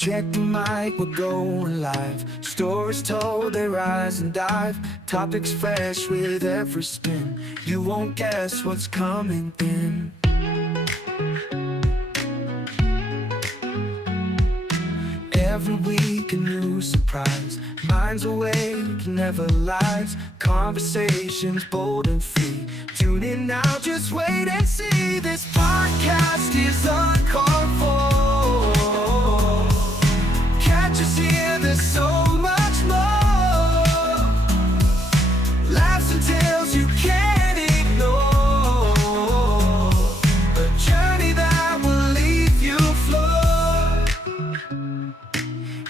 Check the mic, we're going live. Stories told, they rise and dive. Topics fresh with every spin. You won't guess what's coming in. Every week a new surprise. Minds awake, never lies. Conversations bold and free. Tune in now, just wait and see. This podcast is uncalled for. Catch us here, there's so much more. Laughs and tales you can't ignore. A journey that will leave you floored.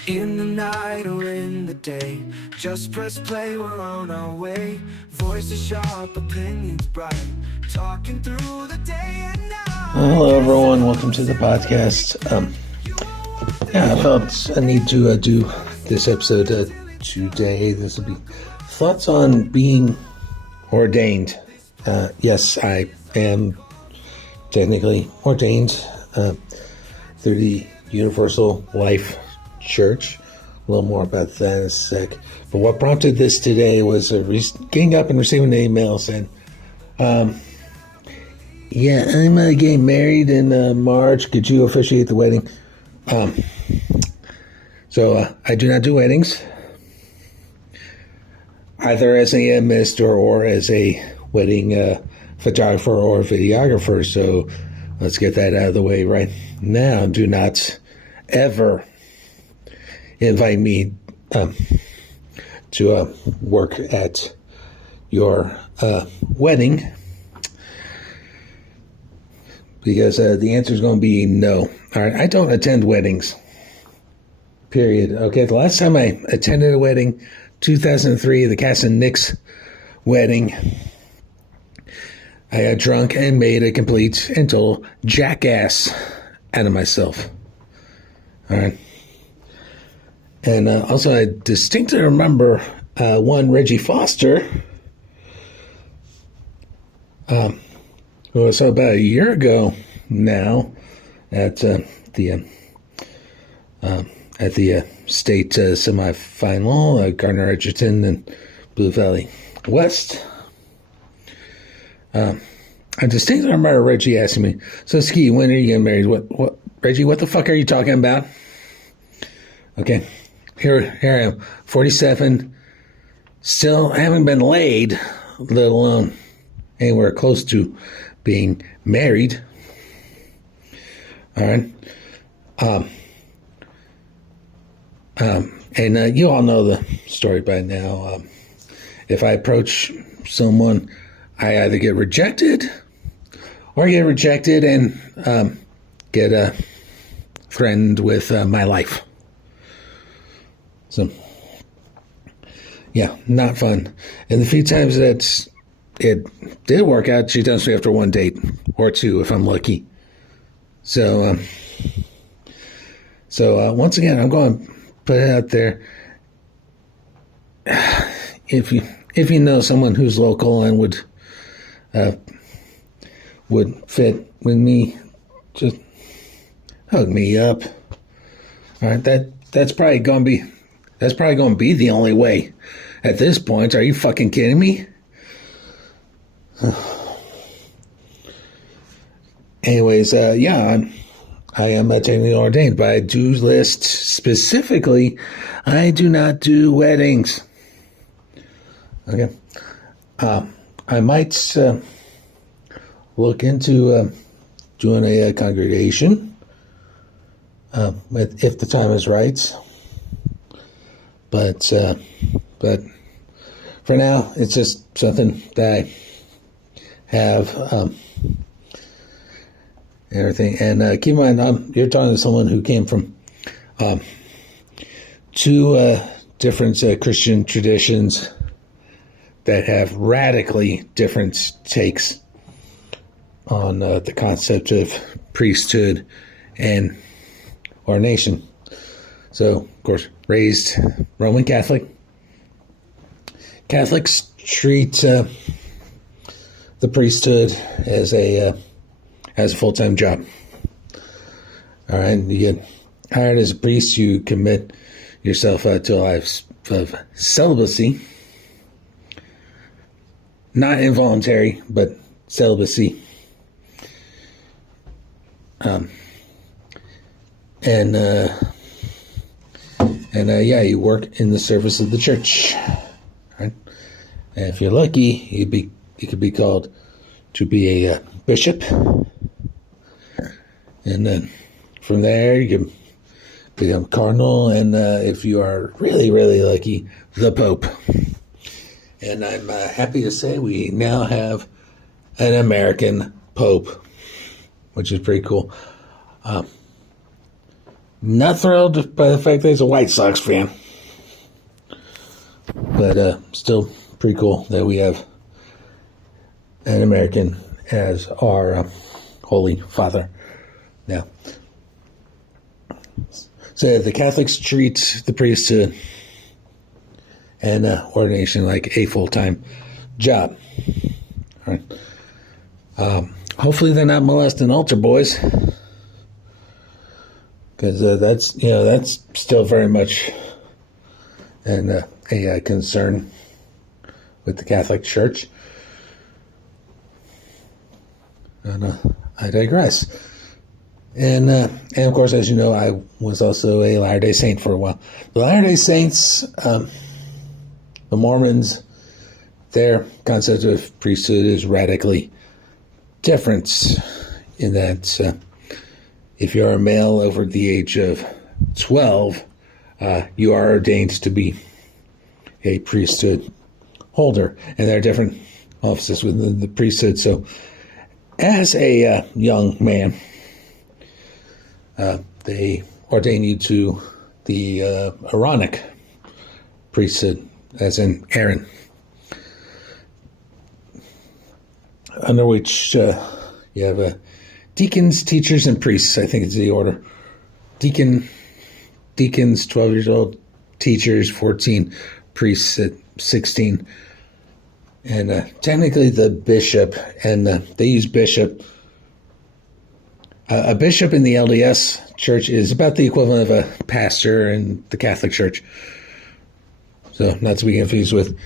In the night or in the day, just press play, we're on our way. Voices sharp, opinions bright, talking through the day and night. Hello everyone, welcome to the podcast. I felt I need to do this episode today. This will be thoughts on being ordained. Yes, I am technically ordained through the Universal Life Church. A little more about that in a sec. But what prompted this today was getting up and receiving an email saying, I'm getting married in March. Could you officiate the wedding? So I do not do weddings, either as a minister or as a wedding photographer or videographer. So let's get that out of the way right now. Do not ever invite me to work at your wedding, because the answer is going to be no. All right, I don't attend weddings, period. Okay, the last time I attended a wedding, 2003, the Cass and Nick's wedding, I got drunk and made a complete and total jackass out of myself. All right. And also, I distinctly remember one Reggie Foster, who was about a year ago now at the state semifinal, Gardner Edgerton and Blue Valley West. I distinctly remember Reggie asking me, "So, Ski, when are you getting married?" What, Reggie? What the fuck are you talking about? Okay. Here I am, 47, still haven't been laid, let alone anywhere close to being married. All right. And you all know the story by now. If I approach someone, I either get rejected or get rejected and get threatened with my life. So, yeah, not fun. And the few times that it did work out, she dumps me after one date or two if I'm lucky. So once again, I'm going to put it out there. If you know someone who's local and would fit with me, just hook me up. All right, that's probably going to be the only way at this point. Are you fucking kidding me? Anyways, I am technically ordained, but I do list specifically, I do not do weddings. Okay. I might look into doing a congregation if the time is right. But for now, it's just something that I have everything. And keep in mind, you're talking to someone who came from two different Christian traditions that have radically different takes on the concept of priesthood and ordination. So, of course, raised Roman Catholic. Catholics treat the priesthood as a full-time job. All right, you get hired as a priest, you commit yourself to a life of celibacy. Not involuntary, but celibacy. You work in the service of the church. Right? And if you're lucky, you could be called to be a bishop. And then from there, you can become cardinal. And if you are really, really lucky, the Pope. And I'm happy to say we now have an American Pope, which is pretty cool. Not thrilled by the fact that he's a White Sox fan. But still pretty cool that we have an American as our Holy Father now. So the Catholics treat the priesthood and ordination like a full-time job. All right. Hopefully they're not molesting altar boys, because that's still very much a concern with the Catholic Church. And I digress. And of course, as you know, I was also a Latter-day Saint for a while. The Latter-day Saints, the Mormons, their concept of priesthood is radically different in that if you're a male over the age of 12, you are ordained to be a priesthood holder. And there are different offices within the priesthood. So as a young man, they ordain you to the Aaronic priesthood, as in Aaron, under which you have deacons, teachers, and priests. I think it's the order. Deacons, 12 years old, teachers, 14, priests at 16. And technically the bishop, and they use bishop. A bishop in the LDS church is about the equivalent of a pastor in the Catholic Church. So not to be confused with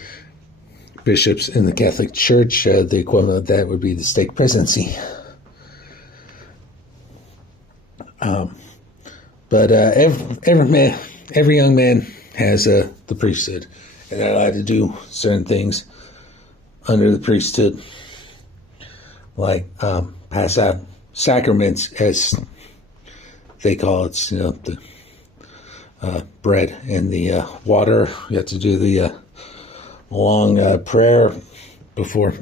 bishops in the Catholic Church. The equivalent of that would be the stake presidency. But every young man has the priesthood, and they're allowed to do certain things under the priesthood, like pass out sacraments, as they call it. The bread and the water. You have to do the long prayer before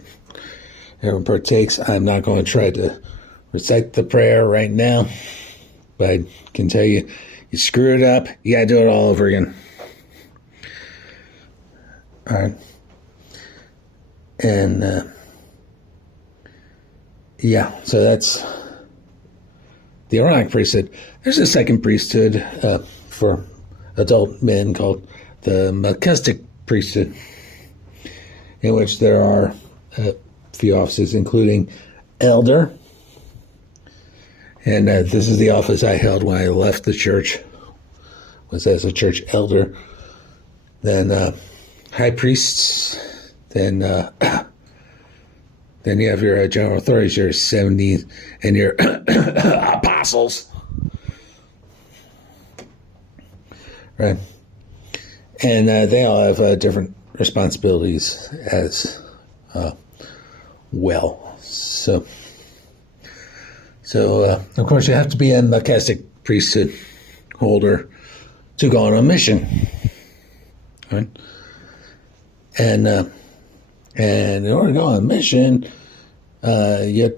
everyone partakes. I'm not going to try to recite the prayer right now, but I can tell you, you screw it up, you got to do it all over again. All right. And so that's the Aaronic priesthood. There's a second priesthood for adult men called the Melchizedek priesthood, in which there are a few offices, including elder. And this is the office I held when I left the church, was as a church elder. Then high priests. Then you have your general authorities, your 70s, and your apostles. Right? And they all have different responsibilities as well. So of course, you have to be a Melchizedek priesthood holder to go on a mission. Right? And in order to go on a mission, I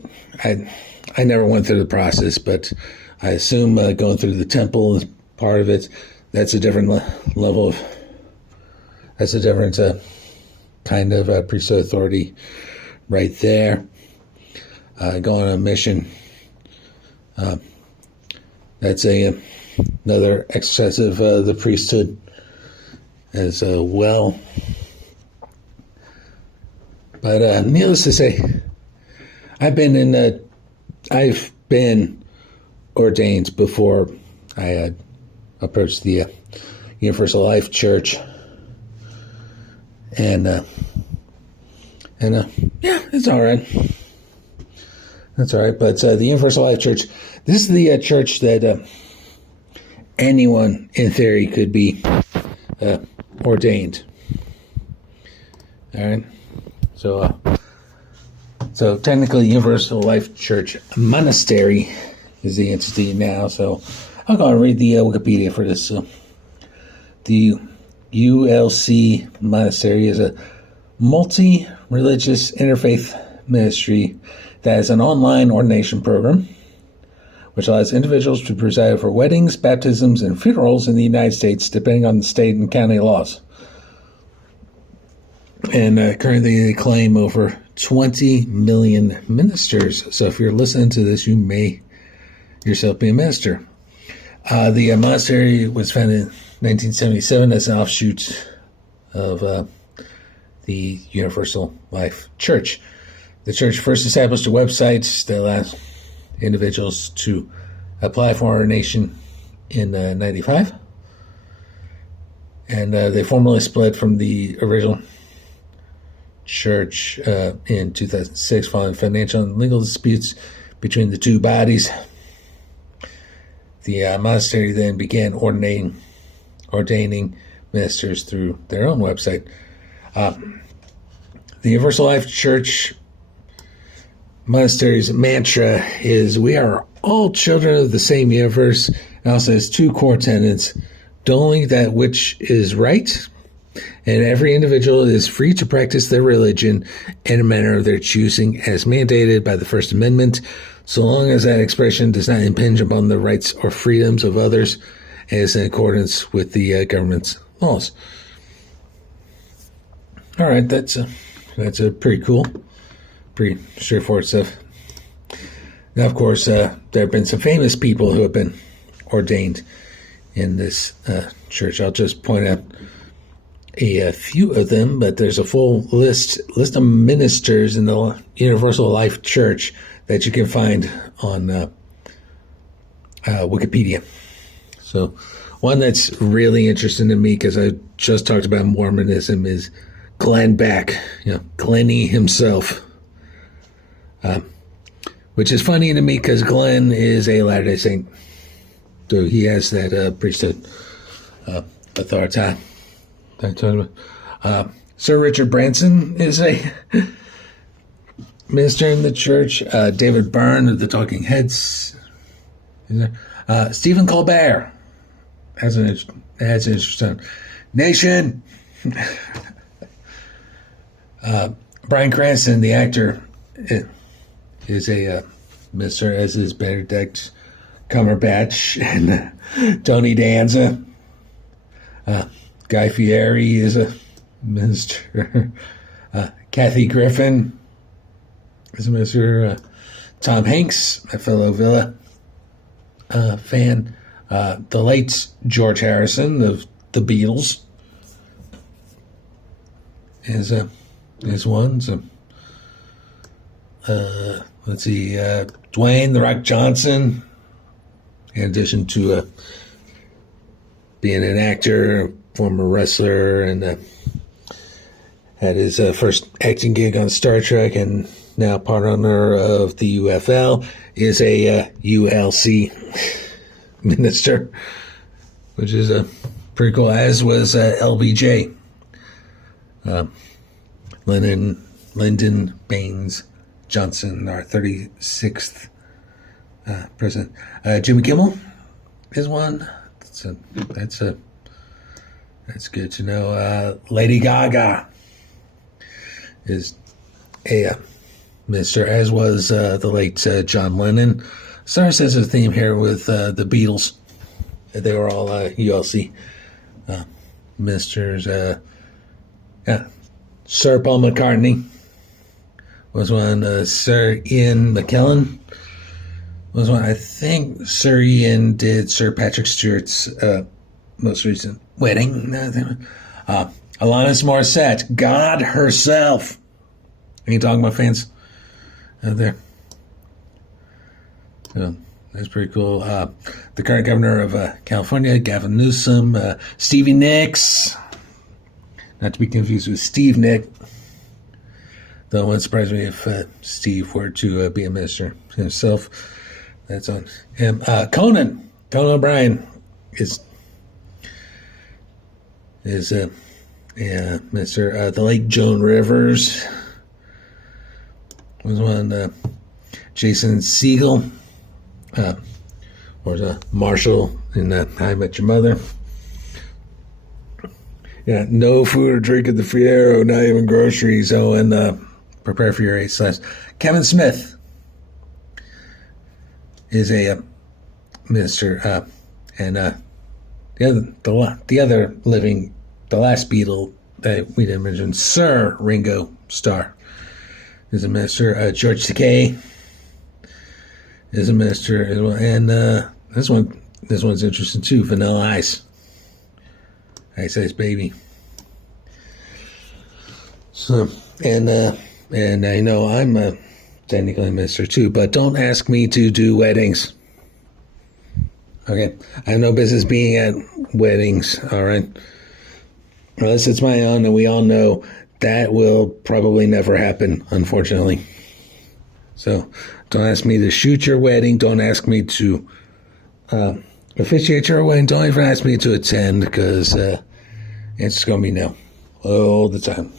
never went through the process, but I assume going through the temple is part of it. That's a different level of, that's a different kind of priesthood authority right there. Going on a mission, that's another exercise of the priesthood as well. But needless to say, I've been ordained before I approached the Universal Life Church, and yeah, it's all right. That's all right. But the Universal Life Church, this is the church that anyone in theory could be ordained. All right. So technically, Universal Life Church Monastery is the entity now. So I'll go and read the Wikipedia for this. So the ULC Monastery is a multi-religious interfaith ministry that is an online ordination program which allows individuals to preside over weddings, baptisms, and funerals in the United States, depending on the state and county laws. And currently they claim over 20 million ministers. So if you're listening to this, you may yourself be a minister. The monastery was founded in 1977 as an offshoot of the Universal Life Church. The church first established a website that allows individuals to apply for ordination in 95. And they formally split from the original church in 2006 following financial and legal disputes between the two bodies. The monastery then began ordaining ministers through their own website. The Universal Life Church Monastery's mantra is, "We are all children of the same universe." It also has two core tenets: do only that which is right, and every individual is free to practice their religion in a manner of their choosing as mandated by the First Amendment, so long as that expression does not impinge upon the rights or freedoms of others and is in accordance with the government's laws. All right, that's a pretty cool, pretty straightforward stuff. Now, of course, there have been some famous people who have been ordained in this church. I'll just point out a few of them, but there's a full list of ministers in the Universal Life Church that you can find on Wikipedia. So one that's really interesting to me, because I just talked about Mormonism, is Glenn Beck, Glenny himself. Which is funny to me because Glenn is a Latter-day Saint. So he has that priesthood authority. Sir Richard Branson is a minister in the church. David Byrne of the Talking Heads. Stephen Colbert has an interesting nation. Bryan Cranston, the actor, is a minister, as is Benedict Cumberbatch and Tony Danza. Guy Fieri is a minister. Kathy Griffin is a minister. Tom Hanks, a fellow Villa fan. The late George Harrison of the Beatles is one. So, let's see, Dwayne "The Rock" Johnson, in addition to being an actor, former wrestler, and had his first acting gig on Star Trek, and now part owner of the UFL, is a ULC minister, which is pretty cool, as was LBJ. Lyndon Baines Johnson, our 36th president. Jimmy Kimmel is one. That's good to know. Lady Gaga is a minister, as was the late John Lennon. Sorry, says a theme here with the Beatles. They were all ULC ministers. Sir Paul McCartney was one. Sir Ian McKellen was one. I think Sir Ian did Sir Patrick Stewart's most recent wedding. Alanis Morissette, God herself. Any Dogma fans out there? That's pretty cool. The current governor of California, Gavin Newsom, Stevie Nicks, not to be confused with Steve Nick. Though it wouldn't surprise me if Steve were to be a minister himself. That's on him. Conan O'Brien is minister. The late Joan Rivers was one. Jason Segel. Or the Marshall in How I Met Your Mother. Yeah, no food or drink at the Fiero, not even groceries. Oh, and prepare for your 8 Kevin Smith is a minister, and the other living, the last Beatle that we didn't mention, Sir Ringo Starr, is a minister. George Takei is a minister as well, and this one's interesting too. Vanilla Ice, Ice Baby. So, and I know I'm technically a minister too, but don't ask me to do weddings. Okay, I have no business being at weddings. All right, unless it's my own, and we all know that will probably never happen, unfortunately. So don't ask me to shoot your wedding. Don't ask me to officiate your wedding. Don't even ask me to attend, because it's going to be no all the time.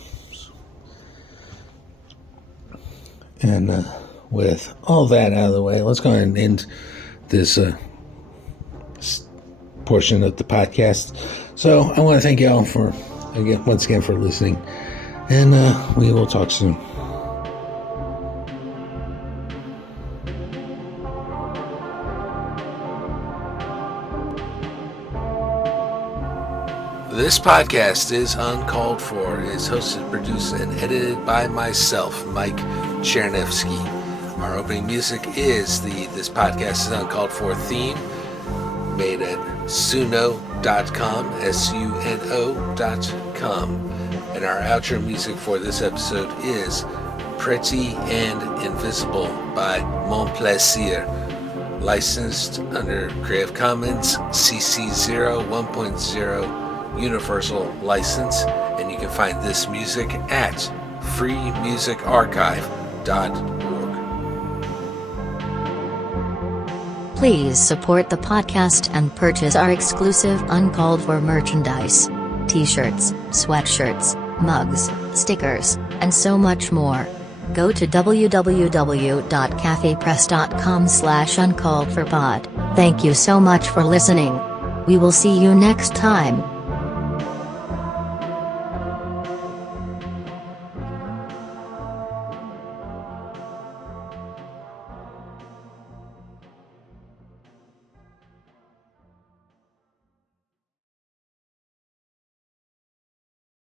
And with all that out of the way, let's go ahead and end this portion of the podcast. So I want to thank y'all once again for listening, and we will talk soon. This podcast is Uncalled For. It is hosted, produced, and edited by myself, Mike Chernievsky. Our opening music is This Podcast is Uncalled For theme, made at suno.com, suno.com. And our outro music for this episode is Pretty and Invisible by Mon Plaisir, licensed under Creative Commons CC 0 1.0 Universal License, and you can find this music at freemusicarchive.org. Please support the podcast and purchase our exclusive Uncalled For merchandise. T-shirts, sweatshirts, mugs, stickers, and so much more. Go to www.cafepress.com/uncalledforpod. Thank you so much for listening. We will see you next time.